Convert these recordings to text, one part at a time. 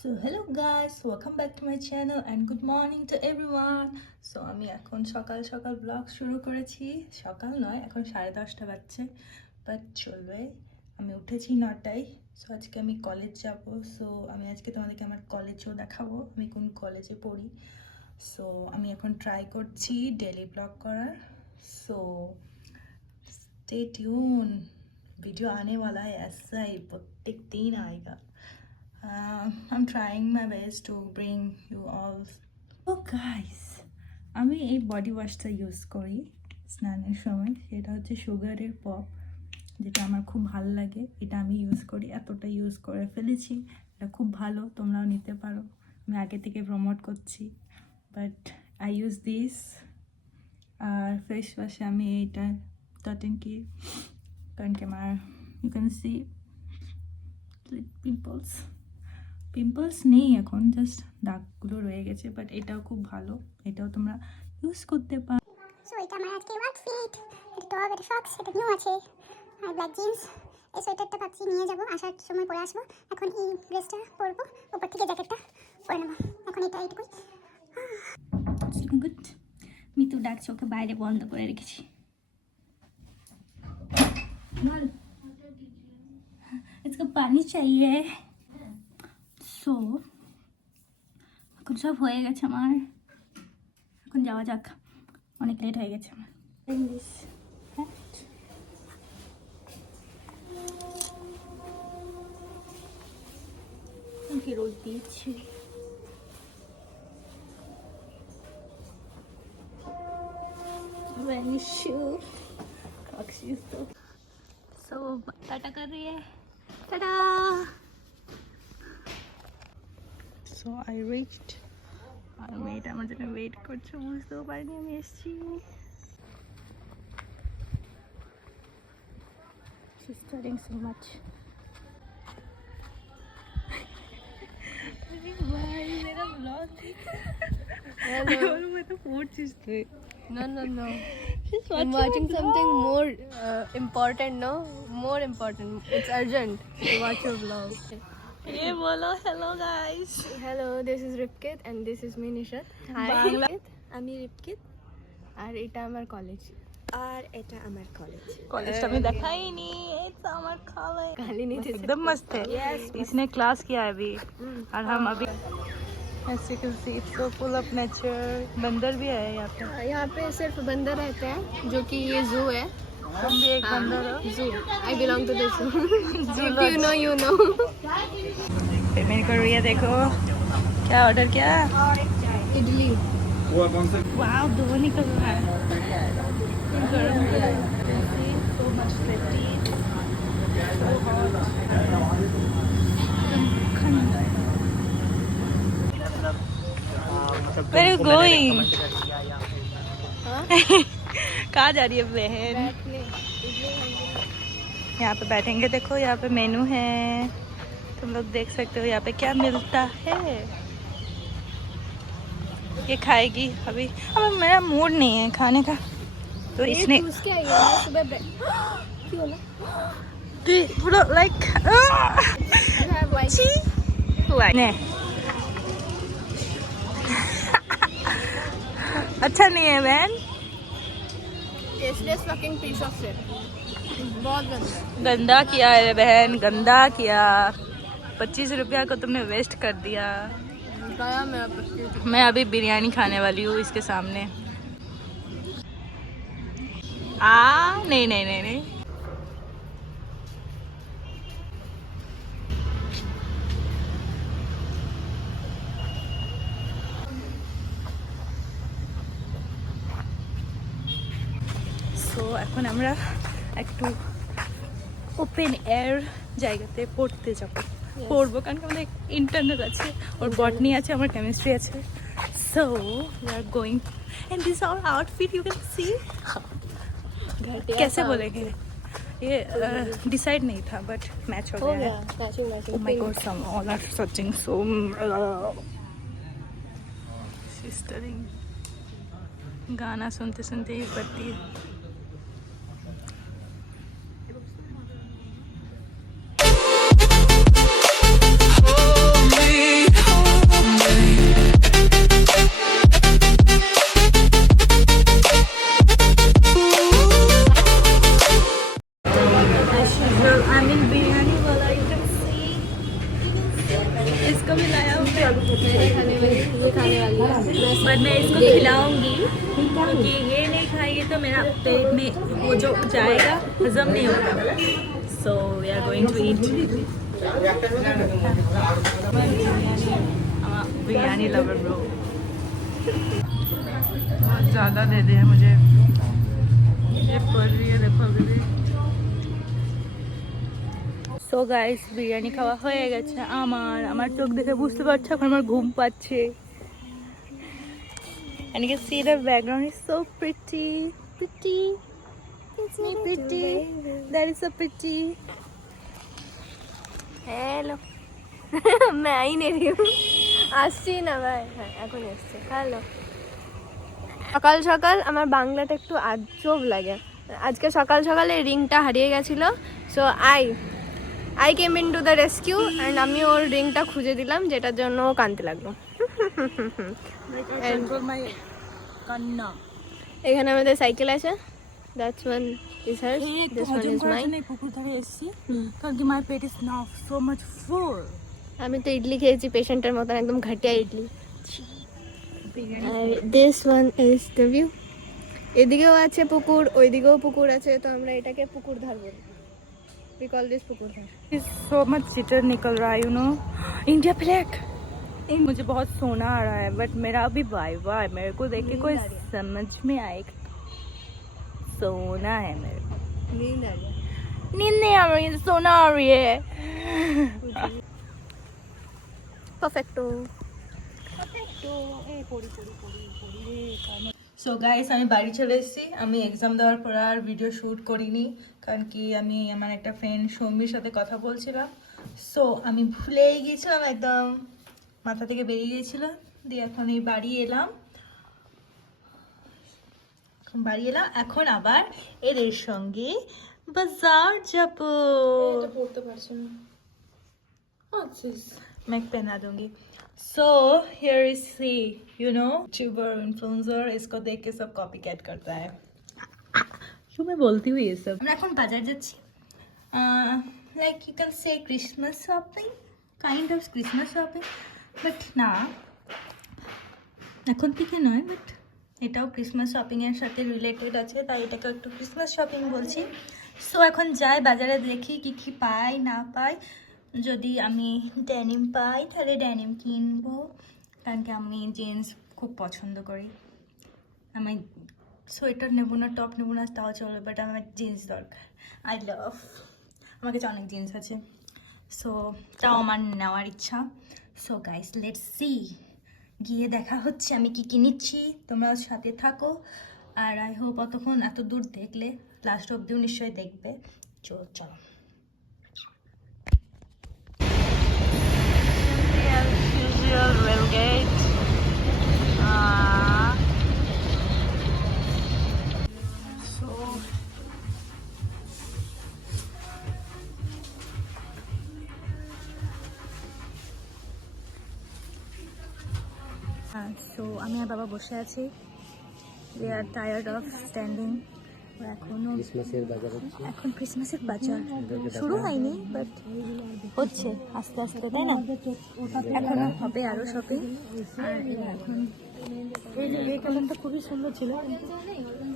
So hello guys, welcome back to my channel and good morning to everyone. So আমি এখন সকাল সকাল blog শুরু করেছি। সকাল নয়, এখন 10:30 বাজছে, বাট চলবে। আমি উঠেছি 9টায়। সো আজকে আমি কলেজ যাব। সো আমি আজকে তোমাদেরকে আমার কলেজও দেখাবো, আমি কোন কলেজে পড়ি। সো আমি এখন ট্রাই করছি ডেলি ব্লগ করার। সো स्टे ट्यून, वीडियो आने वाला है ऐसा ही प्रत्येक दिन आएगा। I'm trying my best to bring you all. Oh guys, আমি এই বডি ওয়াশটা ইউজ করি স্নানের সময়। সেটা হচ্ছে সুগারের পপ, যেটা আমার খুব ভালো লাগে। এটা আমি ইউজ করি, এতটা ইউজ করে ফেলেছি। এটা খুব ভালো, তোমরাও নিতে পারো। আমি আগে থেকে প্রমোট করছি, বাট আই ইউজ দিস। আর ফেস ওয়াশে আমি এইটা ডটেন কি, কারণ কি আমার ইউ ক্যান সি পিম্পলস নেই এখন, জাস্ট দাগগুলো রয়ে গেছে। বাট এটাও খুব ভালো, এটাও তোমরা ইউজ করতে পারো। সো এটা আমার আজকের আউটফিট। এটা টপ, এটা শর্টস, এটা নিউ আছে, আর ব্ল্যাক জিন্স। এই সোয়েটারটা ভাবছি নিয়ে যাবো, আসার সময় পরে আসবো। এখন এই ড্রেসটা পরবো, উপর থেকে জ্যাকেটটা পরে নেবো। এখন এটা এইটুকুই। গুড। মিতু ডাকছে, ওকে বাইরে বন্ধ করে রেখেছি। বল, इसको পানি চাইয়ে। সো এখন সব হয়ে গেছে আমার, এখন যাওয়া যাক, অনেক লেট হয়ে গেছে আমার। ওকে রোদ দিয়েছি। So टाटा कर रही है, टाटा। So I reached. আর মেয়েটা আমার জন্য ওয়েট করছে, বুঝতেও পারিনি আমি এসেছি। She's studying so much. भाई मेरा ब्लॉग मैं तो पढ़ছিস তুই। No. I'm watching something more important, no? More important. It's urgent to watch your vlog. ये बोलो hello guys. Hello, this is Ripkit and this is me Nishat. Hi. আমি রিপকিত, আর এটা আমার কলেজ। আর এটা আমার কলেজ। कॉलेज में देखाईनी, ये तो हमारा कॉलेज खाली नहीं थे। एकदम मस्त है। इसने क्लास किया है अभी, और हम अभी as you can see it's so full of nature। बंदर भी है यहाँ पे। यहाँ पे सिर्फ बंदर रहते हैं, जो कि ये जू है। तुम भी एक बंदर हो। Zoo, I belong to this zoo. If you know, you know. Payment कर रही है, देखो क्या ऑर्डर किया। इडली। वाव, दो निकल रहा है। गरम गरम। So much safety, so hot। Where are you going? कहाँ जा रही है बहन? यहाँ पे बैठेंगे, देखो यहाँ पे मेनू है, तुम लोग देख सकते हो यहाँ पे क्या मिलता है। ये खाएगी अभी। अब मेरा मूड नहीं है खाने का, तो इसने उसके आई है सुबह क्यों ना पूरा लाइक हुआ ने अच्छा नहीं है बहन। Tasteless fucking piece of shit. बहुत गंदा है। गंदा किया है बहन, गंदा किया। 25 रुपया को तुमने वेस्ट कर दिया। गया मेरा 25। मैं अभी बिरयानी खाने वाली हूँ इसके सामने। नहीं। সো এখন আমরা একটু ওপেন এয়ার জায়গাতে পড়তে যাবো, পড়বো, কারণ কি আমাদের ইন্টারনাল আছে, ওর বটনি আছে, আমার কেমিস্ট্রি আছে। So we are going and this our outfit, you can see. कैसे बोलेंगे, ये डिसाइड नहीं था बट मैच हो गया है। Matching Oh my god, some all are searching so सिस्टरिंग। गाना सुनते सुनते ही पड़ती है। इसको भी लाया हूँ मेरे खाने वाली ये खाने वाली है बट मैं इसको खिलाऊंगी क्योंकि ये नहीं खाएगी तो मेरा पेट में वो जो जाएगा हजम नहीं होगा. So we are going to eat biryani lover bro. बहुत ज़्यादा दे दिया मुझे. ये पड़ रही है देखो अभी भी. সো গাইস বিরিয়ানি খাওয়া হয়ে গেছে আমার চোখ দেখে বুঝতে পারছো এখন আমার ঘুম পাচ্ছে. and you can see the background is so pretty. It's me pretty. That is so pretty. Hello मैं आई नहीं रही हूँ আসছি না ভাই হ্যাঁ এখন এসছে হ্যালো সকাল সকাল আমার বাংলাটা একটু আজব লাগে আজকে সকাল সকালে রিংটা হারিয়ে গেছিল so I came in to the rescue and আমি ওর রিংটা খুঁজে দিলাম যেটার জন্য ও কাঁদতে লাগলো এখানে আমাদের সাইকেল আছে that's one is her this one is mine পুকুর ধারে এসেছি কারণ কি my pet is now so much full. আমি তো ইডলি খেয়েছি পেশেন্টের মতন একদম ঘাটিয়া ইডলি আর this one is the view এদিকেও আছে পুকুর ওইদিকেও পুকুর আছে তো আমরা এটাকে পুকুর ধার বলি we call this পুকুর ধার so much jitter निकल रहा है you know. इंडिया फ्लैग मुझे बहुत सोना आ रहा है बट मेरा अभी वाइवा है मेरे को देख के कोई समझ में आएगा. सोना है मेरे को नींद आ गया नींद नहीं आ रही है सोना आ रही है. परफेक्टो সো গাইস আমি বাড়ি চলে এসেছি. আমি এক্সাম দেওয়ার পর আর ভিডিও শ্যুট করিনি কারণ কি আমি আমার একটা ফ্রেন্ড সৌমির সাথে কথা বলছিলাম. সো আমি ভুলেই গিয়েছিলাম একদম মাথা থেকে বেরিয়ে গিয়েছিল. দিয়ে এখন এই বাড়ি এলাম এখন আবার এদের সঙ্গে বাজার যাবো. পড়তে পারছি না मैं पहना दूंगी. So here is see you know YouTuber influencer इसको देख के सब कॉपी कैट करता है. क्यों मैं बोलती हूँ ये सब. আমরা এখন বাজার যাচ্ছি like you can say Christmas shopping kind of Christmas shopping but না এখন থেকে নয় বাট এটাও ক্রিসমাস শপিংয়ের সাথে রিলেটেড আছে তাই এটাকে একটু ক্রিসমাস শপিং বলছি. সো এখন যাই বাজারে দেখি কি কি পাই না পাই. যদি আমি ড্যানিম পাই তাহলে ড্যানিম কিনবো কারণ কি আমি জিন্স খুব পছন্দ করি. আমি সোয়েটার নেবো না টপ নেবো না তাও চলবে বাট আমার জিন্স দরকার. আই লাভ আমার কাছে অনেক জিন্স আছে সো তাও আমার নেওয়ার ইচ্ছা. সো গাইস লেটস সি গিয়ে দেখা হচ্ছে আমি কি কি নিচ্ছি. তোমরাও সাথে থাকো আর আই হোপ অতক্ষণ এত দূর দেখলে লাস্ট অব্দিও নিশ্চয়ই দেখবে. চলো rail gate. So আমি আর বাবা বসে আছি. We are tired of standing. এখন ক্রিসমাসের বাজার শুরু হয়নি বাট হচ্ছে আস্তে আস্তে তাই না. এখনো হবে আরো শপিং. আর এখন এই কালারটা খুবই সুন্দর ছিল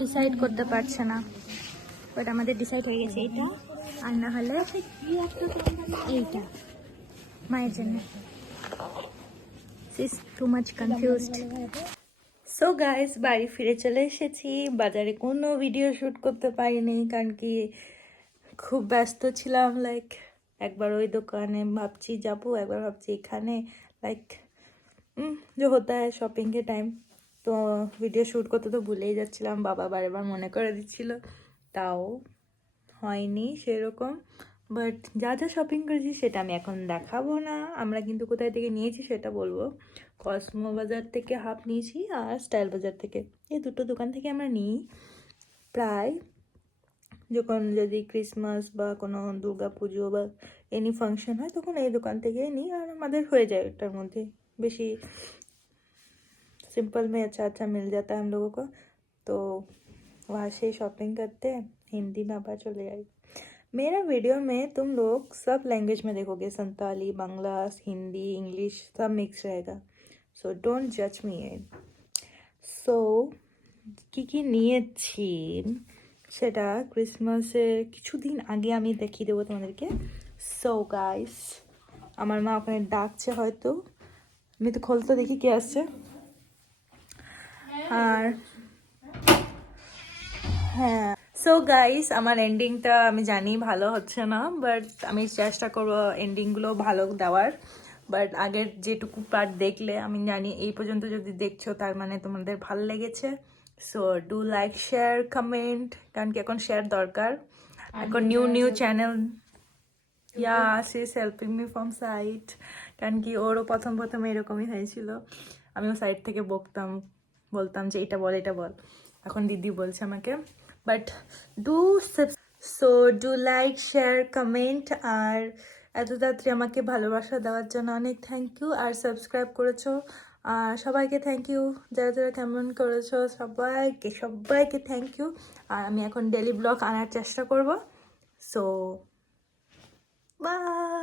ডিসাইড করতে পারছে না বাট আমাদের ডিসাইড হয়ে গেছে এইটা আর না হলে এইটা মায়ের জন্য. She's too much confused. So guys বাড়ি ফিরে চলে এসেছি. বাজারে কোনো ভিডিও শ্যুট করতে পারিনি কারণ কি খুব ব্যস্ত ছিলাম. লাইক একবার ওই দোকানে ভাবছি যাবো একবার ভাবছি এখানে লাইক যে হতা হয় শপিং के টাইম তো ভিডিও শ্যুট করতে তো ভুলেই যাচ্ছিলাম. বাবা বারবার মনে করে দিচ্ছিল তাও হয়নি সেরকম. বাট যা যা শপিং করেছি সেটা আমি এখন দেখাবো না. আমরা কিন্তু কোথায় থেকে নিয়েছি সেটা বলবো. কসমো বাজার থেকে হাফ নিয়েছি আর স্টাইল বাজার থেকে. এই দুটো দোকান থেকে আমরা নিই প্রায় যখন যদি ক্রিসমাস বা কোনো দুর্গা পুজো বা এনি ফাংশন হয় তখন এই দোকান থেকেই নিই আর আমাদের হয়ে যায় ওটার মধ্যে. বেশি सिंपल में अच्छा अच्छा मिल जाता है हम लोगों को तो वहाँ से शॉपिंग करते हैं. हिंदी में आवाज चले आई मेरा वीडियो में तुम लोग सब लैंग्वेज में देखोगे, संताली, बांग्ला, हिंदी, इंग्लिश सब मिक्स रहेगा। सो डोंट জাজ মি। সো কী নিয়েছি সেটা ক্রিসমাসের কিছুদিন আগে আমি দেখিয়ে দেবো তোমাদেরকে। সো গাইস, আমার মা ওখানে ডাকছে হয়তো, আমি তো খোলতে দেখি কে আসছে। আর হ্যাঁ, সো গাইস, আমার এন্ডিংটা আমি জানি ভালো হচ্ছে না, বাট আমি চেষ্টা করবো এন্ডিংগুলো ভালো দেওয়ার। বাট আগের যেটুকু পার্ট দেখলে আমি জানি এই পর্যন্ত যদি দেখছো তার মানে তোমাদের ভালো লেগেছে। So do like, share, comment, কারণ কি এখন শেয়ার দরকার। এখন new channel, yeah she is helping me from side, কারণ কি ওরও প্রথম এরকমই হয়েছিল, আমিও সাইড থেকে বলতাম যে এটা বল এটা বল, এখন দিদি বলছে আমাকে। But so do like, share, comment, আর এত তাড়াতাড়ি আমাকে ভালোবাসা দেওয়ার জন্য অনেক থ্যাংক ইউ। আর সাবস্ক্রাইব করেছো, আর সবাইকে থ্যাংক ইউ, যারা যারা কেমন করেছো সবাইকে থ্যাংক ইউ। আর আমি এখন ডেলি ব্লগ আনার চেষ্টা করব। So by.